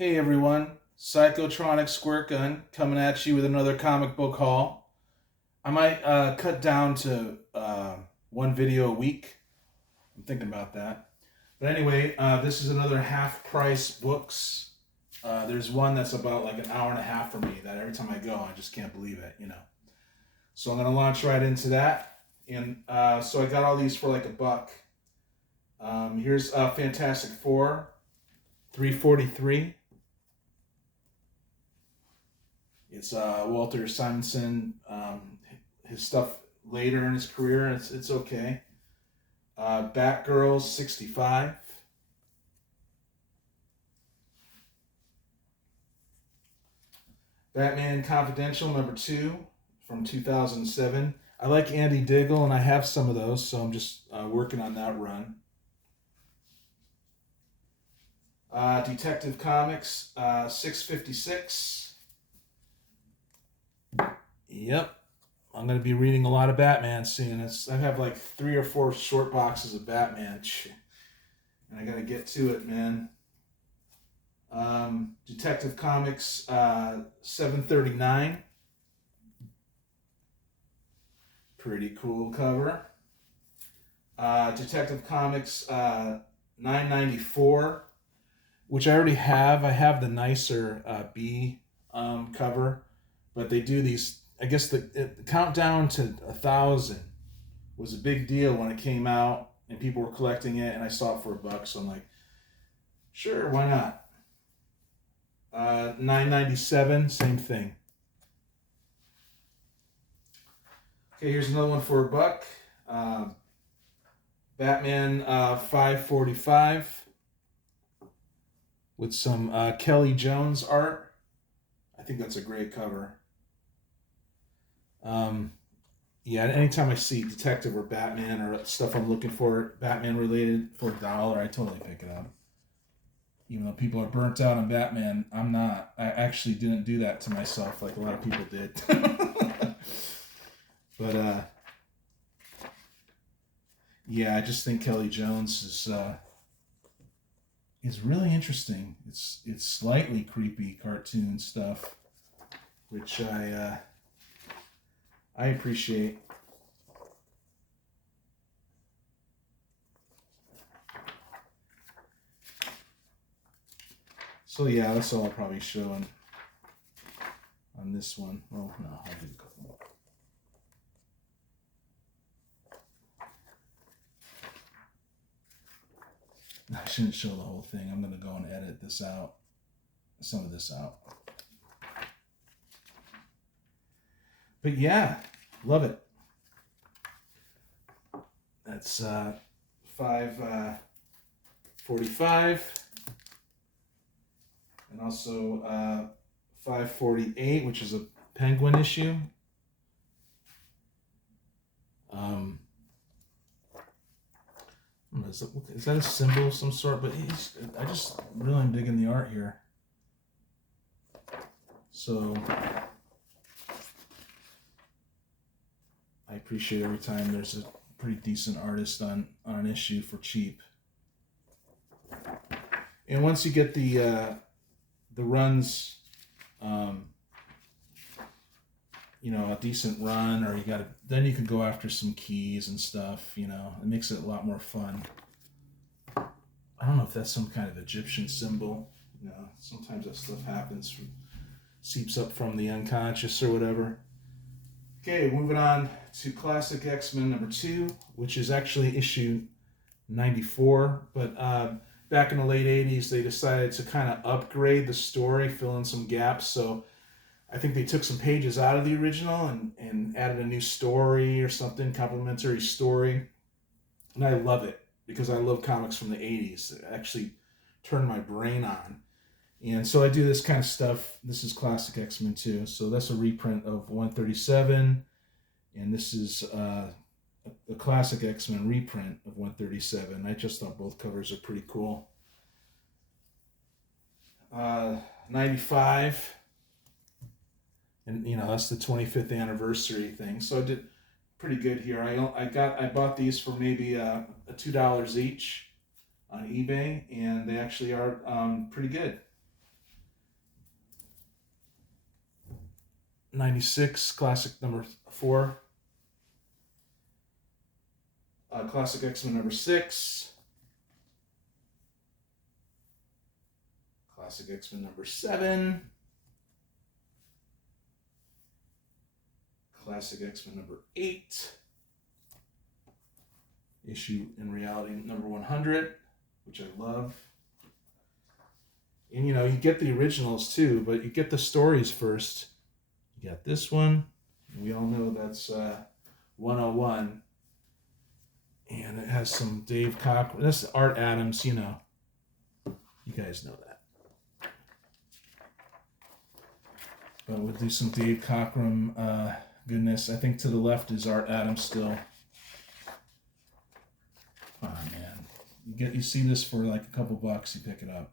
Hey everyone, Psychotronic Squirt Gun coming at you with another comic book haul. I might cut down to one video a week. I'm thinking about that. But anyway, this is another half price books. There's one that's about like an hour and a half for me that every time I go, I just can't believe it. So I'm going to launch right into that. And so I got all these for like $1. Here's Fantastic Four, $3.43. It's Walter Simonson. His stuff later in his career, it's okay. Batgirls, 65. Batman Confidential #2 from 2007. I like Andy Diggle, and I have some of those, so I'm just working on that run. Detective Comics, 656. Yep, I'm going to be reading a lot of Batman soon. I have like 3 or 4 short boxes of Batman, and I got to get to it, man. Detective Comics, 739. Pretty cool cover. Detective Comics, 994, which I already have. I have the nicer B cover, but they do these. I guess the countdown to 1,000 was a big deal when it came out, and people were collecting it, and I saw it for $1, so I'm like, sure, why not? 997, same thing. Okay, here's another one for $1. Batman 545 with some Kelly Jones art. I think that's a great cover. Yeah, anytime I see Detective or Batman or stuff I'm looking for, Batman related, for $1, I totally pick it up. Even though people are burnt out on Batman, I'm not. I actually didn't do that to myself like a lot of people did. But yeah, I just think Kelly Jones is really interesting. It's slightly creepy cartoon stuff, which I appreciate. So yeah, that's all I'll probably show on this one. Well, no, I'll do a couple more. I shouldn't show the whole thing. I'm going to go and edit some of this out. But yeah, love it. That's 545, and also 548, which is a Penguin issue. Is that a symbol of some sort? But I just really am digging the art here. So I appreciate every time there's a pretty decent artist on an issue for cheap. And once you get the runs, a decent run, or then you can go after some keys and stuff. It makes it a lot more fun. I don't know if that's some kind of Egyptian symbol. Sometimes that stuff happens, seeps up from the unconscious or whatever. Okay, moving on to Classic X-Men #2, which is actually issue 94, but back in the late 80s, they decided to kind of upgrade the story, fill in some gaps, so I think they took some pages out of the original and added a new story or something, complementary story, and I love it, because I love comics from the 80s. It actually turned my brain on. And so I do this kind of stuff. This is Classic X-Men 2. So that's a reprint of 137. And this is a Classic X-Men reprint of 137. I just thought both covers are pretty cool. 95. And, that's the 25th anniversary thing. So I did pretty good here. I bought these for maybe $2 each on eBay, and they actually are pretty good. 96, Classic number 4. Classic X-Men number 6. Classic X-Men number 7. Classic X-Men number 8. Issue in reality number 100, which I love. And you know, you get the originals too, but you get the stories first. You got this one. And we all know that's 101. And it has some Dave Cockrum. That's Art Adams, you know. You guys know that. But we'll do some Dave Cockrum goodness. I think to the left is Art Adams still. Oh man. You see this for like a couple bucks, you pick it up.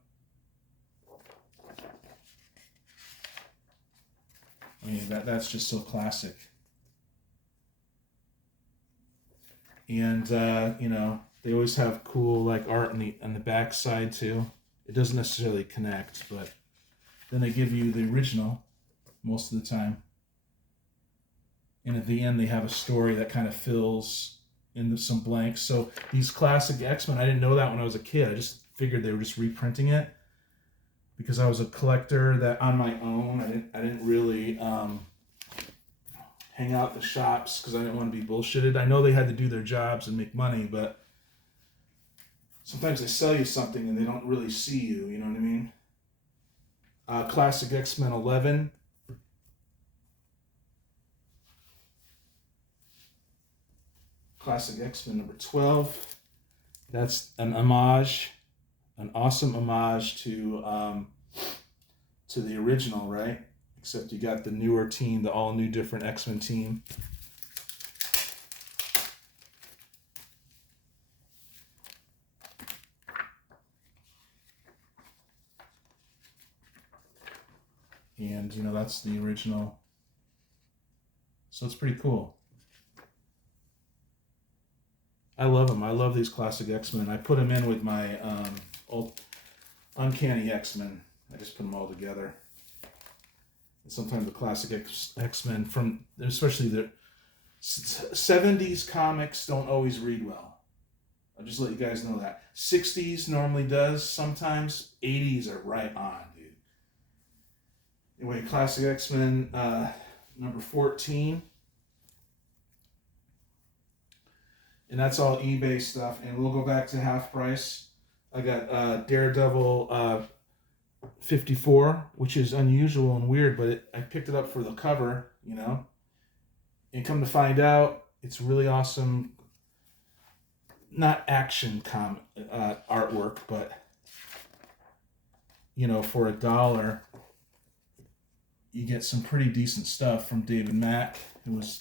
I mean, that's just so classic. And, you know, they always have cool, like, art on the back side, too. It doesn't necessarily connect, but then they give you the original most of the time. And at the end, they have a story that kind of fills in some blanks. So these classic X-Men, I didn't know that when I was a kid. I just figured they were just reprinting it. Because I was a collector that on my own, I didn't really hang out at the shops because I didn't want to be bullshitted. I know they had to do their jobs and make money, but sometimes they sell you something and they don't really see you, you know what I mean? Classic X-Men 11. Classic X-Men number 12. That's an homage. An awesome homage to the original, right? Except you got the newer team, the all new different X-Men team. And you know, that's the original. So it's pretty cool. I love them. I love these classic X-Men. I put them in with my old Uncanny X-Men. I just put them all together. And sometimes the classic X-Men from, especially the 70s comics don't always read well. I'll just let you guys know that. 60s normally does sometimes. 80s are right on, dude. Anyway, classic X-Men number 14. And that's all eBay stuff. And we'll go back to half price. I got Daredevil 54, which is unusual and weird, but I picked it up for the cover, you know. And come to find out, it's really awesome. Not action artwork, but, you know, for $1, you get some pretty decent stuff from David Mack. It was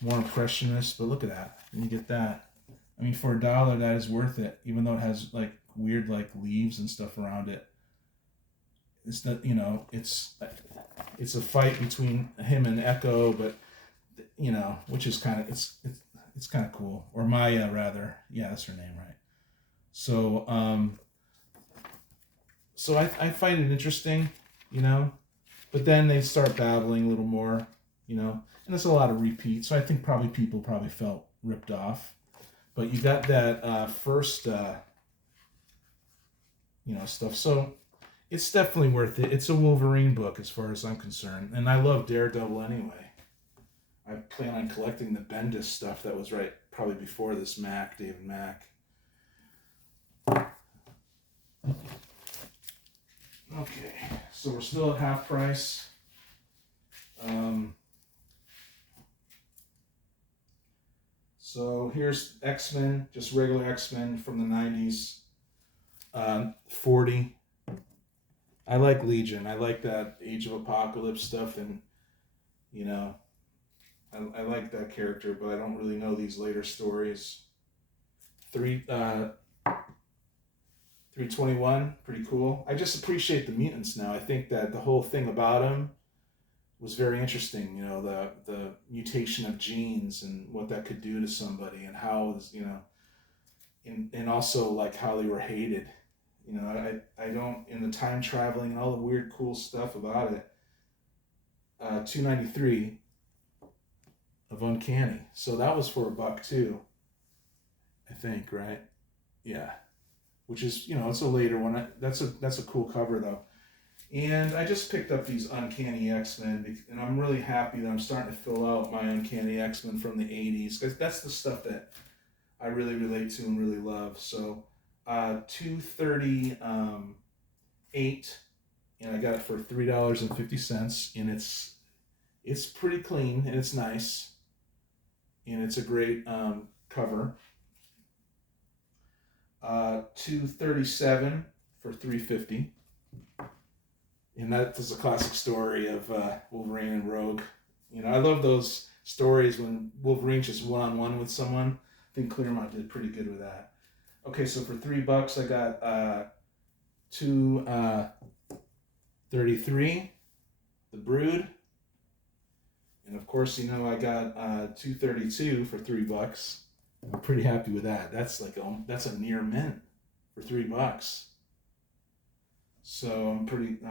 more impressionist, but look at that. And you get that. I mean, for $1, that is worth it, even though it has like weird like leaves and stuff around it. It's not, you know, it's a fight between him and Echo, but you know, which is kind of it's kind of cool. Or Maya, rather. Yeah, that's her name, right? So I find it interesting, you know, but then they start babbling a little more, you know, and there's a lot of repeats. So I think people felt ripped off. But you got that first, you know, stuff. So it's definitely worth it. It's a Wolverine book as far as I'm concerned. And I love Daredevil anyway. I plan on collecting the Bendis stuff that was right probably before this David Mack. Okay, so we're still at half price. So here's X-Men, just regular X-Men from the 90s. 40. I like Legion. I like that Age of Apocalypse stuff, and you know, I like that character, but I don't really know these later stories. 321, pretty cool. I just appreciate the mutants now. I think that the whole thing about them was very interesting. You know, the mutation of genes and what that could do to somebody, and how, you know, and also like how they were hated. You know, I don't, in the time traveling and all the weird cool stuff about it, $2.93 of Uncanny. So that was for $1 too, I think, right? Yeah, which is, you know, it's a later one. That's a cool cover though. And I just picked up these Uncanny X-Men, and I'm really happy that I'm starting to fill out my Uncanny X-Men from the 80s, because that's the stuff that I really relate to and really love. So $2.38, and I got it for $3.50, and it's pretty clean, and it's nice, and it's a great cover. $2.37 for $3.50. And that is a classic story of Wolverine and Rogue. You know, I love those stories when Wolverine's just one-on-one with someone. I think Claremont did pretty good with that. Okay, so for $3, I got $2.33, The Brood. And of course, you know, I got $2.32 for $3. I'm pretty happy with that. That's a near mint for $3. So I'm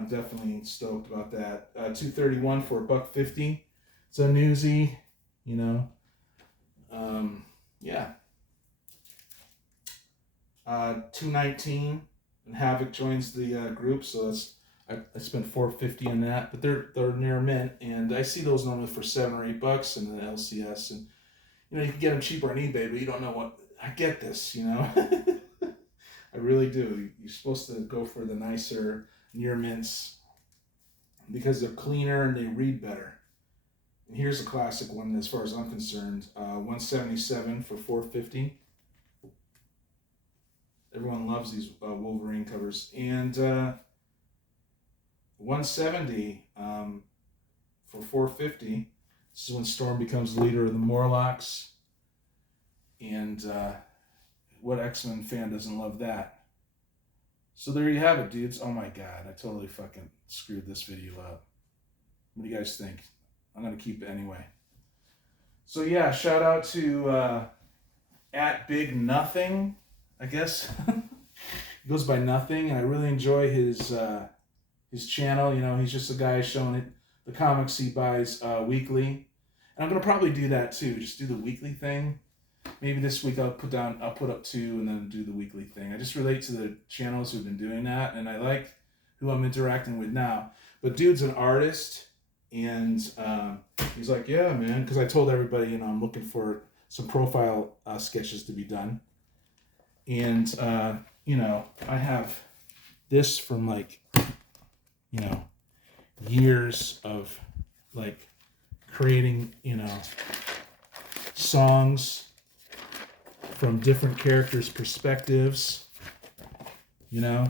definitely stoked about that. $2.31 for $1.50. It's a newsie, you know. Yeah. $2.19, and Havoc joins the group, so I spent $4.50 on that, but they're near mint, and I see those normally for $7 or $8 in the LCS, and you know, you can get them cheaper on eBay, but you don't know what. I get this, you know. I really do. You're supposed to go for the nicer near mints because they're cleaner and they read better. And here's a classic one as far as I'm concerned. $177 for $4.50. Everyone loves these Wolverine covers. And $170 for $4.50. This is when Storm becomes leader of the Morlocks. And what X-Men fan doesn't love that? So there you have it, dudes. Oh my god, I totally fucking screwed this video up. What do you guys think? I'm going to keep it anyway. So yeah, shout out to @BigNothing, I guess. He goes by Nothing, and I really enjoy his channel. You know, he's just a guy showing it, the comics he buys weekly. And I'm going to probably do that too, just do the weekly thing. Maybe this week I'll put up 2 and then do the weekly thing. I just relate to the channels who've been doing that, and I like who I'm interacting with now. But dude's an artist, and he's like, yeah, man, because I told everybody, you know, I'm looking for some profile sketches to be done. And, you know, I have this from, like, you know, years of, like, creating, you know, songs from different characters' perspectives, you know,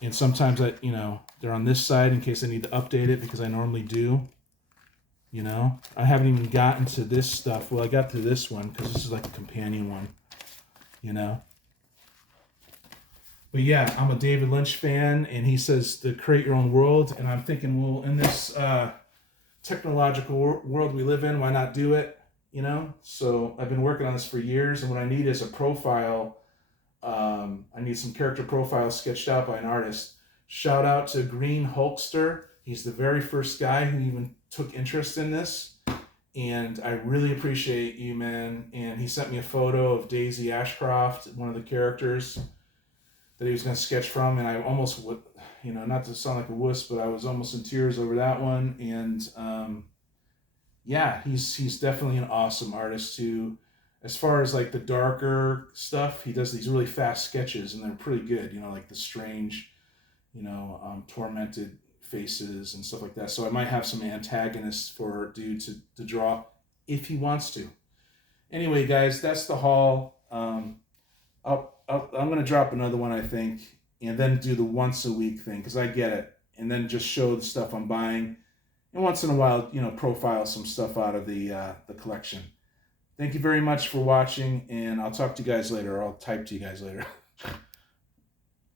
and sometimes you know, they're on this side in case I need to update it, because I normally do, you know. I haven't even gotten to this stuff. Well, I got to this one because this is like a companion one, you know. But yeah, I'm a David Lynch fan, and he says to create your own world, and I'm thinking, well, in this technological world we live in, why not do it? You know, so I've been working on this for years, and what I need is a profile. I need some character profiles sketched out by an artist. Shout out to Green Hulkster. He's the very first guy who even took interest in this, and I really appreciate you, man. And he sent me a photo of Daisy Ashcroft, one of the characters that he was going to sketch from, and I almost would, you know, not to sound like a wuss, but I was almost in tears over that one. And yeah, he's definitely an awesome artist too. As far as like the darker stuff, he does these really fast sketches, and they're pretty good. You know, like the strange, you know, tormented faces and stuff like that. So I might have some antagonists for dude to draw if he wants to. Anyway, guys, that's the haul. I'm gonna drop another one, I think, and then do the once a week thing, because I get it, and then just show the stuff I'm buying. And once in a while, you know, profile some stuff out of the collection. Thank you very much for watching, and I'll talk to you guys later, or I'll type to you guys later.